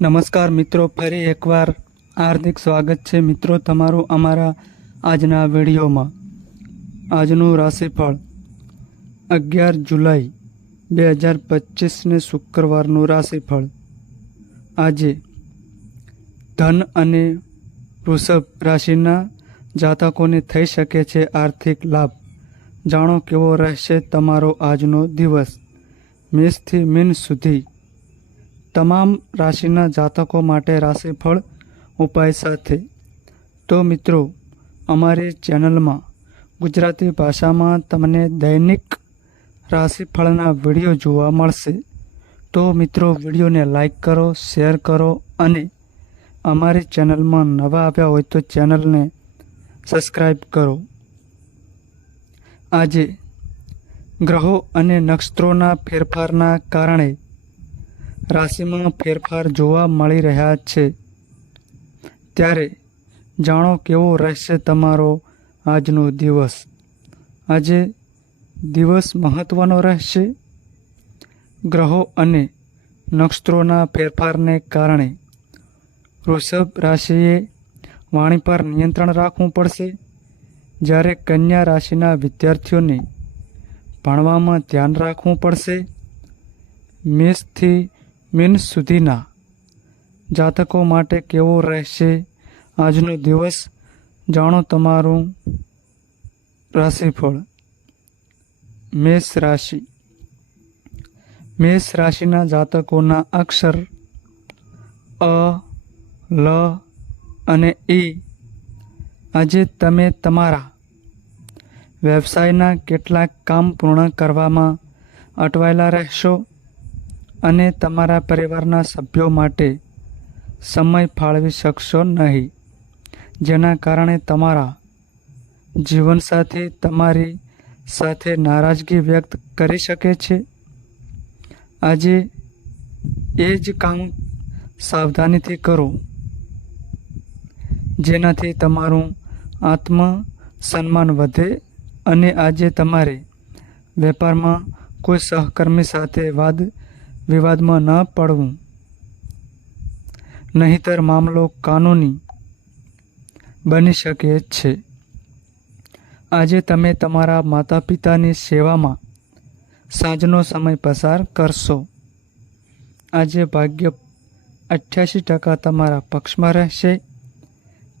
નમસ્કાર મિત્રો, ફરી એકવાર હાર્દિક સ્વાગત છે મિત્રો તમારું અમારા આજના વિડીયોમાં. આજનું રાશિફળ 11 જુલાઈ 2025ને શુક્રવારનું રાશિફળ. આજે ધન અને વૃષભ રાશિના જાતકોને થઈ શકે છે આર્થિક લાભ. જાણો કેવો રહેશે તમારો આજનો દિવસ. મેષથી મીન સુધી તમામ રાશિના જાતકો માટે રાશિફળ ઉપાય સાથે. તો મિત્રો, અમારી ચેનલમાં ગુજરાતી ભાષામાં તમને દૈનિક રાશિફળના વિડીયો જોવા મળશે. તો મિત્રો, વિડીયોને લાઈક કરો, શેર કરો અને અમારી ચેનલમાં નવા આવ્યા હોય તો ચેનલને સબસ્ક્રાઈબ કરો. આજે ગ્રહો અને નક્ષત્રોના ફેરફારના કારણે રાશિમાં ફેરફાર જોવા મળી રહ્યા છે. ત્યારે જાણો કેવો રહેશે તમારો આજનો દિવસ. આજે દિવસ મહત્વનો રહેશે. ગ્રહો અને નક્ષત્રોના ફેરફારને કારણે વૃષભ રાશિએ વાણી પર નિયંત્રણ રાખવું પડશે. જ્યારે કન્યા રાશિના વિદ્યાર્થીઓને ભણવામાં ધ્યાન રાખવું પડશે. મેષથી મીન સુધીના જાતકો માટે કેવો રહેશે આજનો દિવસ. જાણો તમારું રાશિફળ. મેષ રાશિ. મેષ રાશિના જાતકોના અક્ષર અ, લ અને ઈ. આજે તમે તમારા વ્યવસાયના કેટલાક કામ પૂર્ણ કરવામાં અટવાયેલા રહેશો અને તમારા પરિવારના સભ્યો માટે સમય ફાળવી શકશો નહીં, જેના કારણે તમારા જીવનસાથી તમારી સાથે નારાજગી વ્યક્ત કરી શકે છે. આજે એ જ કામ સાવધાનીથી કરો, જેનાથી તમારું આત્મસન્માન વધે અને આજે તમારે વેપારમાં કોઈ સહકર્મી સાથે વાદ વિવાદમાં ન પડવું, નહીંતર મામલો કાનૂની બની શકે છે. આજે તમે તમારા માતા પિતાની સેવામાં સાંજનો સમય પસાર કરશો. આજે ભાગ્ય 88% તમારા પક્ષમાં રહેશે.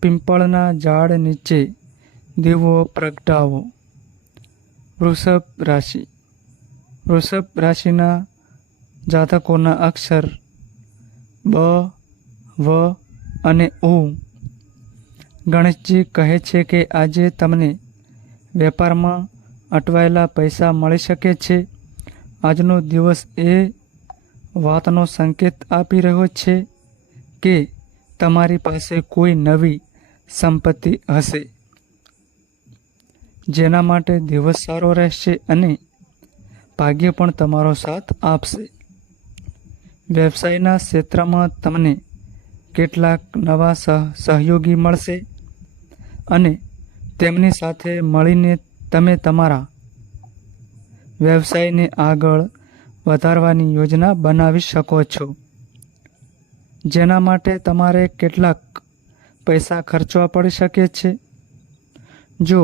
પિંપળના ઝાડ નીચે દીવો પ્રગટાવો. વૃષભ રાશિ. વૃષભ રાશિના જાતકોના અક્ષર બ, વ અને ઉ. ગણેશજી કહે છે કે આજે તમને વેપારમાં અટવાયેલા પૈસા મળી શકે છે. આજનો દિવસ એ વાતનો સંકેત આપી રહ્યો છે કે તમારી પાસે કોઈ નવી સંપત્તિ હશે, જેના માટે દિવસ સારો રહેશે અને ભાગ્ય પણ તમારો સાથ આપશે. વ્યવસાયના ક્ષેત્રમાં તમને કેટલાક નવા સહયોગી મળશે અને તેમની સાથે મળીને તમે તમારા વ્યવસાયને આગળ વધારવાની યોજના બનાવી શકો છો, જેના માટે તમારે કેટલાક પૈસા ખર્ચવા પડી શકે છે. જો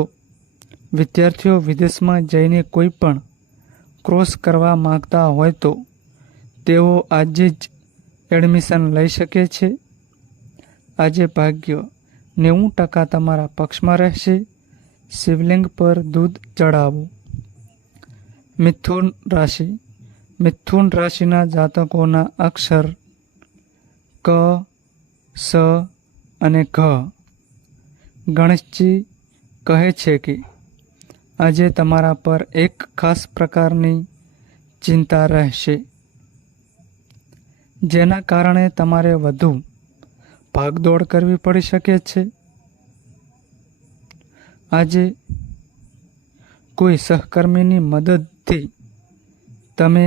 વિદ્યાર્થીઓ વિદેશમાં જઈને કોઈ પણ કોર્સ કરવા માંગતા હોય તો તેઓ આજે જ એડમિશન લઈ શકે છે. આજે ભાગ્ય 90% તમારા પક્ષમાં રહેશે. શિવલિંગ પર દૂધ ચડાવો. મિથુન રાશિ. મિથુન રાશિના જાતકોના અક્ષર ક, સ અને ઘ. ગણેશજી કહે છે કે આજે તમારા પર એક ખાસ પ્રકારની ચિંતા રહેશે, જેના કારણે તમારે વધુ ભાગદોડ કરવી પડી શકે છે. આજે કોઈ સહકર્મીની મદદથી તમે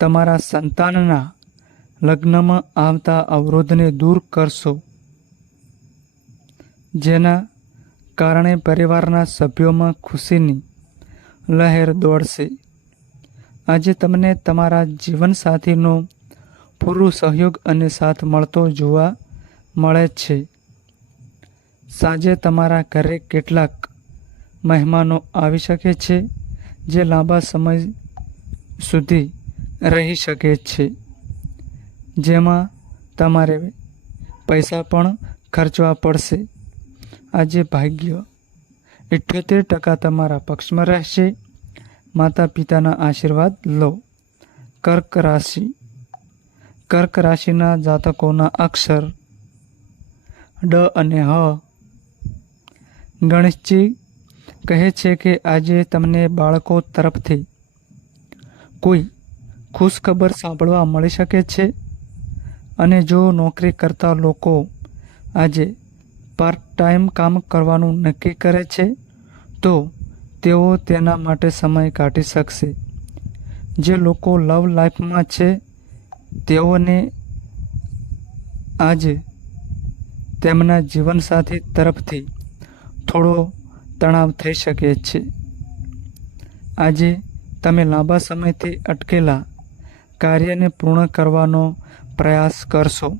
તમારા સંતાનના લગ્નમાં આવતા અવરોધને દૂર કરશો, જેના કારણે પરિવારના સભ્યોમાં ખુશીની લહેર દોડશે. આજે તમને તમારા જીવનસાથીનો પૂરો સહયોગ અને સાથ મળતો જોવા મળે છે. સાંજે તમારા ઘરે કેટલાક મહેમાનો આવી શકે છે જે લાંબા સમય સુધી રહી શકે છે, જેમાં તમારે પૈસા પણ ખર્ચવા પડશે. આજે ભાગ્ય 78% તમારા પક્ષમાં રહેશે. માતા પિતાના આશીર્વાદ લો. કર્ક રાશિ. કર્ક રાશિના જાતકોના અક્ષર ડ અને હ. ગણેશજી કહે છે કે આજે તમને બાળકો તરફથી કોઈ ખુશખબર સાંભળવા મળી શકે છે, અને જો નોકરી કરતા લોકો આજે પાર્ટ ટાઈમ કામ કરવાનું નક્કી કરે છે તો તેઓ તેના માટે સમય કાઢી શકશે. જે લોકો લવ લાઈફમાં છે તેઓને આજે તેમના જીવનસાથી તરફથી થોડો તણાવ થઈ શકે છે. આજે તમે લાંબા સમયથી અટકેલા કાર્યને પૂર્ણ કરવાનો પ્રયાસ કરશો,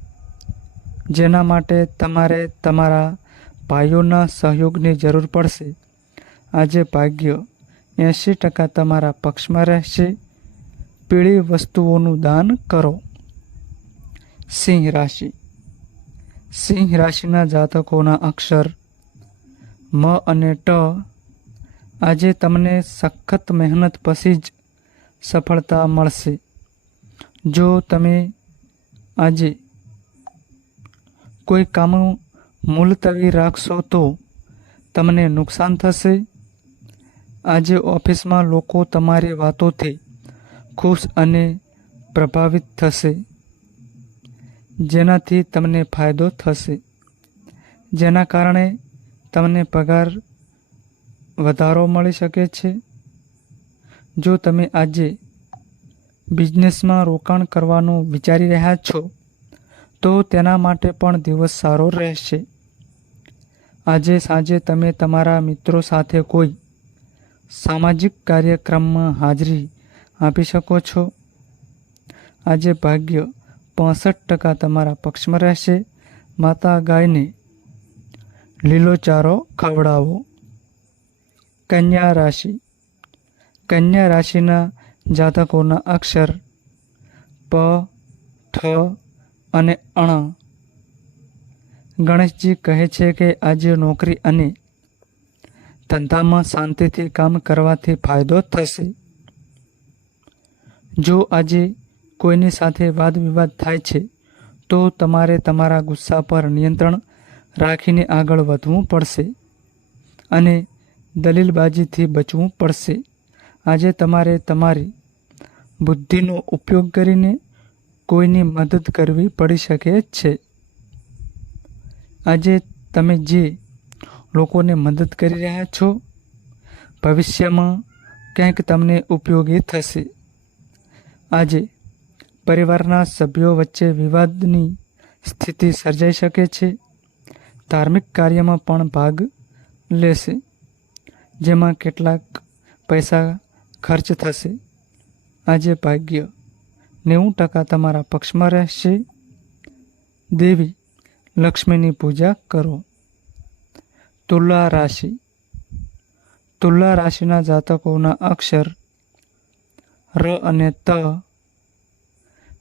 જેના માટે તમારે તમારા ભાઈઓના સહયોગની જરૂર પડશે. આજે ભાગ્ય 80% તમારા પક્ષમાં રહેશે. પીળી વસ્તુઓનું દાન કરો. સિંહ રાશિ. સિંહ રાશિના જાતકોના અક્ષર મ અને ટ. આજે તમને સખત મહેનત પછી જ સફળતા મળશે. જો તમે આજે કોઈ કામ મુલતવી રાખશો તો તમને નુકસાન થશે. આજે ઓફિસમાં લોકો તમારી વાતોથી ખુશ અને પ્રભાવિત થશે, જેનાથી તમને ફાયદો થશે, જેના કારણે તમને પગાર વધારો મળી શકે છે. જો તમે આજે બિઝનેસમાં રોકાણ કરવાનું વિચારી રહ્યા છો તો તેના માટે પણ દિવસ સારો રહેશે. આજે સાંજે તમે તમારા મિત્રો સાથે કોઈ સામાજિક કાર્યક્રમમાં હાજરી આપી શકો છો. આજે ભાગ્ય 65% તમારા પક્ષમાં રહેશે. માતા ગાયને લીલો ચારો ખવડાવો. કન્યા રાશિ. કન્યા રાશિના જાતકોના અક્ષર પ, ઠ અને અણ. ગણેશજી કહે છે કે આજે નોકરી અને ધંધામાં શાંતિથી કામ કરવાથી ફાયદો થશે. જો આજે કોઈની સાથે વાદ વિવાદ થાય છે તો તમારે તમારા ગુસ્સા પર નિયંત્રણ રાખીને આગળ વધવું પડશે અને દલીલબાજીથી બચવું પડશે. આજે તમારે તમારી બુદ્ધિનો ઉપયોગ કરીને કોઈની મદદ કરવી પડી શકે છે. આજે તમે જે લોકોને મદદ કરી રહ્યા છો ભવિષ્યમાં ક્યાંક તમને ઉપયોગી થશે. આજે પરિવારના સભ્યો વચ્ચે વિવાદની સ્થિતિ સર્જાઈ શકે છે. ધાર્મિક કાર્યમાં પણ ભાગ લેશે, જેમાં કેટલાક પૈસા ખર્ચ થશે. આજે ભાગ્ય 90% તમારા પક્ષમાં રહેશે. દેવી લક્ષ્મીની પૂજા કરો. તુલા રાશિ. તુલા રાશિના જાતકોના અક્ષર ર અને ત.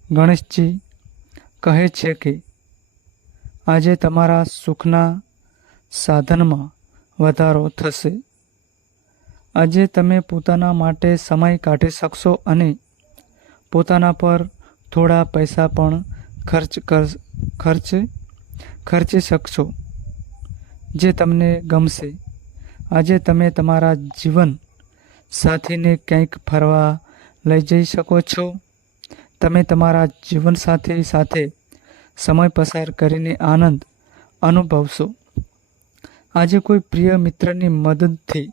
ગણેશજી કહે છે કે આજે તમારા સુખના સાધનમાં વધારો થશે. આજે તમે પોતાના માટે સમય કાઢી શકશો અને પોતાના પર થોડા પૈસા પણ ખર્ચી શકશો, જે તમને ગમશે. આજે તમે તમારા જીવન સાથીને ક્યાંક ફરવા લઈ જઈ શકો છો. તમે તમારા જીવનસાથી સાથે સમય પસાર કરીને આનંદ અનુભવશો. આજે કોઈ પ્રિય મિત્રની મદદથી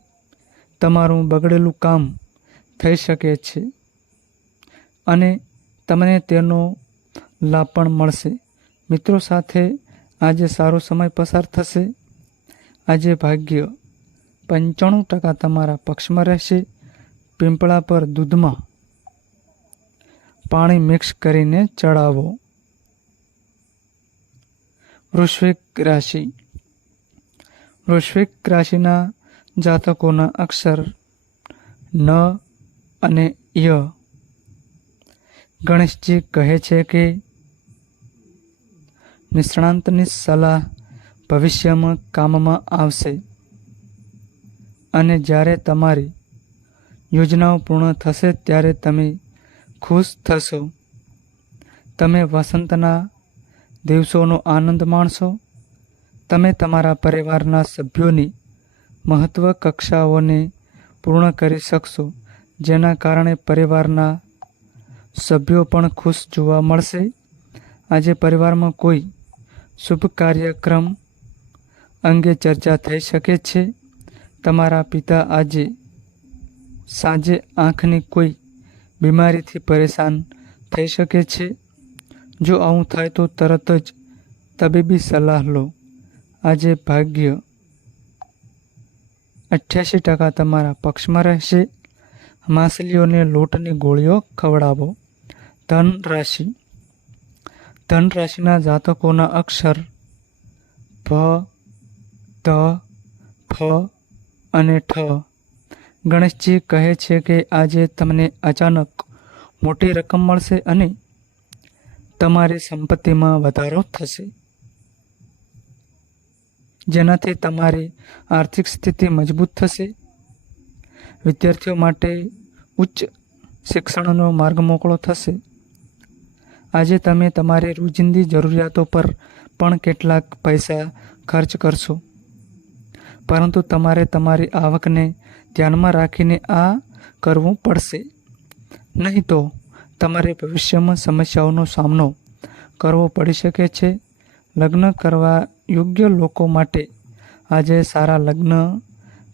તમારું બગડેલું કામ થઈ શકે છે અને તમને તેનો લાભ પણ મળશે. મિત્રો સાથે આજે સારો સમય પસાર થશે. આજે ભાગ્ય 95% તમારા પક્ષમાં રહેશે. પીંપળા પર દૂધમાં પાણી મિક્સ કરીને ચડાવો. વૃશ્ચિક રાશિ. વૃશ્ચિક રાશિના જાતકોના અક્ષર ન અને ય. ગણેશજી કહે છે કે નિષ્ણાંતની સલાહ ભવિષ્યમાં કામમાં આવશે અને જ્યારે તમારી યોજનાઓ પૂર્ણ થશે ત્યારે તમે ખુશ થશો. તમે વસંતના દિવસોનો આનંદ માણશો. તમે તમારા પરિવારના સભ્યોની મહત્વકાંક્ષાઓને પૂર્ણ કરી શકશો, જેના કારણે પરિવારના સભ્યો પણ ખુશ જોવા મળશે. આજે પરિવારમાં કોઈ શુભ કાર્યક્રમ અંગે ચર્ચા થઈ શકે છે. તમારા પિતા આજે સાંજે આંખની કોઈ બીમારીથી પરેશાન થઈ શકે છે. જો આવું થાય તો તરત જ તબીબી સલાહ લો. આજે ભાગ્ય 88% તમારા પક્ષમાં રહેશે. માછલીઓને લોટની ગોળીઓ ખવડાવો. ધન રાશિ. ધન રાશિના જાતકોના અક્ષર ભ, ધ, ફ અને ઠ. ગણેશજી કહે છે કે આજે તમને અચાનક મોટી રકમ મળશે અને તમારી સંપત્તિમાં વધારો થશે, જેનાથી તમારી આર્થિક સ્થિતિ મજબૂત થશે. વિદ્યાર્થીઓ માટે ઉચ્ચ શિક્ષણનો માર્ગ મોકળો થશે. આજે તમે તમારી રોજિંદી જરૂરિયાતો પર પણ કેટલાક પૈસા ખર્ચ કરશો, પરંતુ તમારે તમારી આવકને ધ્યાનમાં રાખીને આ કરવું પડશે. નહીં તો તમારે ભવિષ્યમાં સમસ્યાઓનો સામનો કરવો પડી શકે છે. લગ્ન કરવા યોગ્ય લોકો માટે આજે સારા લગ્ન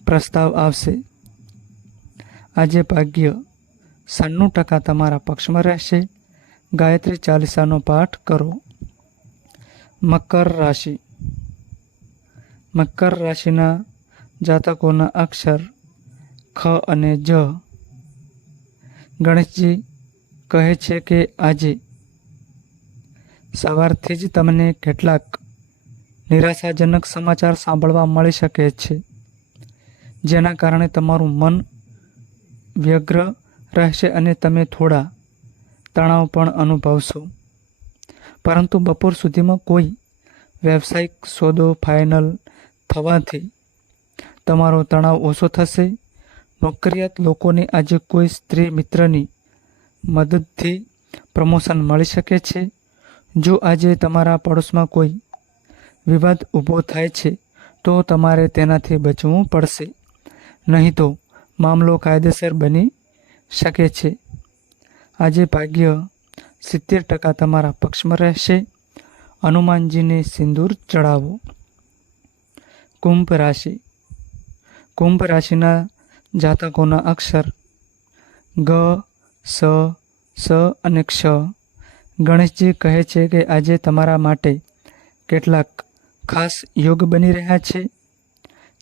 પ્રસ્તાવ આવશે. આજે ભાગ્ય 96% તમારા પક્ષમાં રહેશે. ગાયત્રી ચાલીસાનો પાઠ કરો. મકર રાશિ. મકર રાશિના જાતકોના અક્ષર ખ અને જ. ગણેશજી કહે છે કે આજે સવારથી જ તમને કેટલાક નિરાશાજનક સમાચાર સાંભળવા મળી શકે છે, જેના કારણે તમારું મન વ્યગ્ર રહેશે અને તમે થોડા તણાવ પણ અનુભવશો. પરંતુ બપોર સુધીમાં કોઈ વ્યવસાયિક સોદો ફાઇનલ થવાથી તમારો તણાવ ઓછો થશે. નોકરિયાત લોકોને આજે કોઈ સ્ત્રી મિત્રની મદદથી પ્રમોશન મળી શકે છે. જો આજે તમારા પડોશમાં કોઈ વિવાદ ઊભો થાય છે તો તમારે તેનાથી બચવું પડશે, નહીં તો મામલો કાયદેસર બની શકે છે. આજે ભાગ્ય 70% તમારા પક્ષમાં રહેશે. હનુમાનજીને સિંદૂર ચડાવો. કુંભ રાશિ. કુંભ રાશિના જાતકોના અક્ષર ગ, સ, સ અને ક્ષ. ગણેશજી કહે છે કે આજે તમારા માટે કેટલાક ખાસ યોગ બની રહ્યા છે,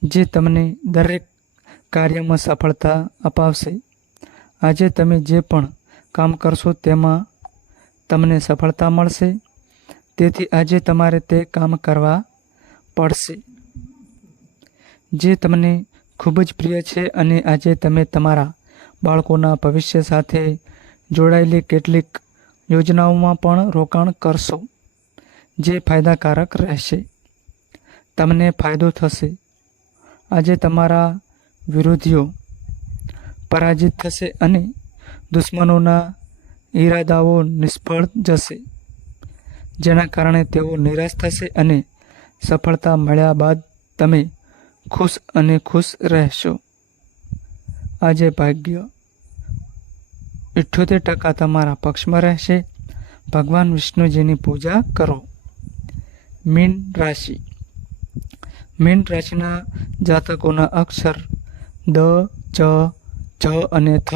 જે તમને દરેક કાર્યમાં સફળતા અપાવશે. આજે તમે જે પણ કામ કરશો તેમાં તમને સફળતા મળશે. તેથી આજે તમારે તે કામ કરવા પડશે જે તમને ખૂબ જ પ્રિય છે. અને આજે તમે તમારા બાળકોના ભવિષ્ય સાથે જોડાયેલી કેટલીક યોજનાઓમાં પણ રોકાણ કરશો, જે ફાયદાકારક રહેશે. તમને ફાયદો થશે. આજે તમારા વિરોધીઓ પરાજિત થશે અને દુશ્મનોના ઈરાદાઓ નિષ્ફળ જશે, જેના કારણે તેઓ નિરાશ થશે અને સફળતા મળ્યા બાદ તમે ખુશ અને ખુશ રહેશો. આજે ભાગ્ય 78% તમારા પક્ષમાં રહેશે. ભગવાન વિષ્ણુજીની પૂજા કરો. મીન રાશિ. મીન રાશિના જાતકોના અક્ષર દ, ચ, જ અને થ.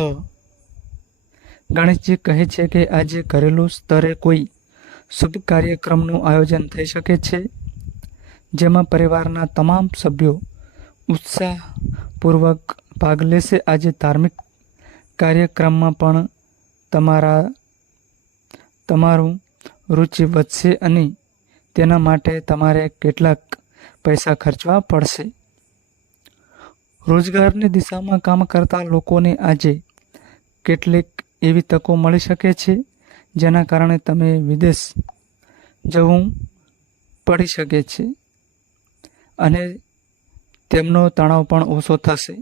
ગણેશજી કહે છે કે આજે ઘરેલું સ્તરે કોઈ શુભ કાર્યક્રમનું આયોજન થઈ શકે છે, જેમાં પરિવારના તમામ સભ્યો ઉત્સાહપૂર્વક ભાગ લેશે. આજે ધાર્મિક કાર્યક્રમમાં પણ તમારા તમારું રુચિ વધશે અને તેના માટે તમારે કેટલાક પૈસા ખર્ચવા પડશે. રોજગારની દિશામાં કામ કરતા લોકોને આજે કેટલીક એવી તકો મળી શકે છે જેના કારણે તમે વિદેશ જવું પડી શકે છે અને તેમનો તણાવ પણ ઓછો થશે.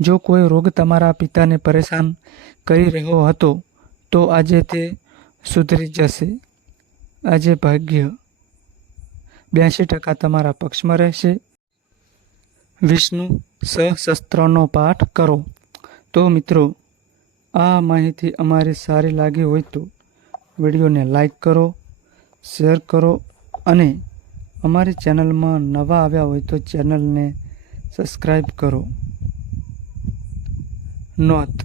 જો કોઈ રોગ તમારા પિતાને પરેશાન કરી રહ્યો હતો તો આજે તે સુધરી જશે. આજે ભાગ્ય 82% તમારા પક્ષમાં રહેશે. વિષ્ણુ સહસ્ત્રનો પાઠ કરો. તો મિત્રો, આ માહિતી અમારી સારી લાગી હોય તો વિડીયોને લાઈક કરો, શેર કરો અને અમારી ચેનલમાં નવા આવ્યા હોય તો ચેનલને સબસ્ક્રાઈબ કરો. નોંધ: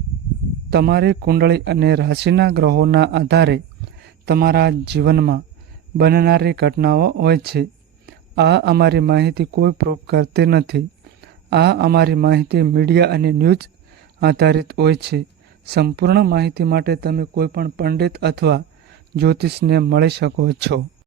તમારી કુંડળી અને રાશિના ગ્રહોના આધારે તમારા જીવનમાં બનનારી ઘટનાઓ હોય છે. આ અમારી માહિતી કોઈ પ્રૂફ કરતી નથી. આ અમારી માહિતી મીડિયા અને ન્યૂઝ આધારિત હોય છે. સંપૂર્ણ માહિતી માટે તમે કોઈ પણ પંડિત અથવા જ્યોતિષને મળી શકો છો.